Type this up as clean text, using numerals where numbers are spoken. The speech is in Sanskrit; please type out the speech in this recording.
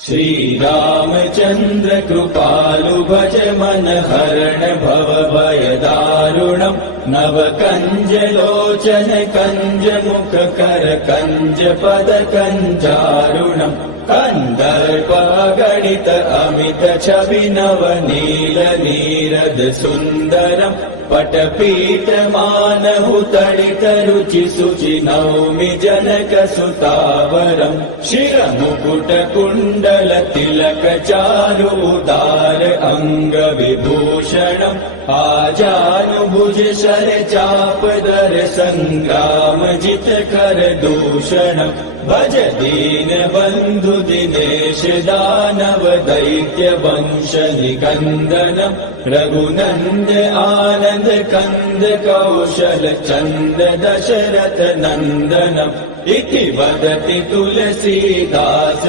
श्रीरामचन्द्र कृपालु भज मन हरण भव भय दारुणम् नव कंज लोचन कंज मुख कर कंज पद कंजारुणम् कंदर्प गणित अमित छवि नव नील नीरद सुंदरम् पटपीठ मानहु तडित रुचि सुचि नौमि जनक सुतावरम् शिर मुकुट कुण्डल तिलक चारु उदार अंग विभूषणम् आजानुभुज शर चाप दर संग्राम जित कर दूषणम् भज दीन बंधु दिनेश दानव दैत्य वंश निकंदनम् रघुनंद आनंद कंद कौशल चंद दशरथ नंदनम् इति वदति तुलसीदास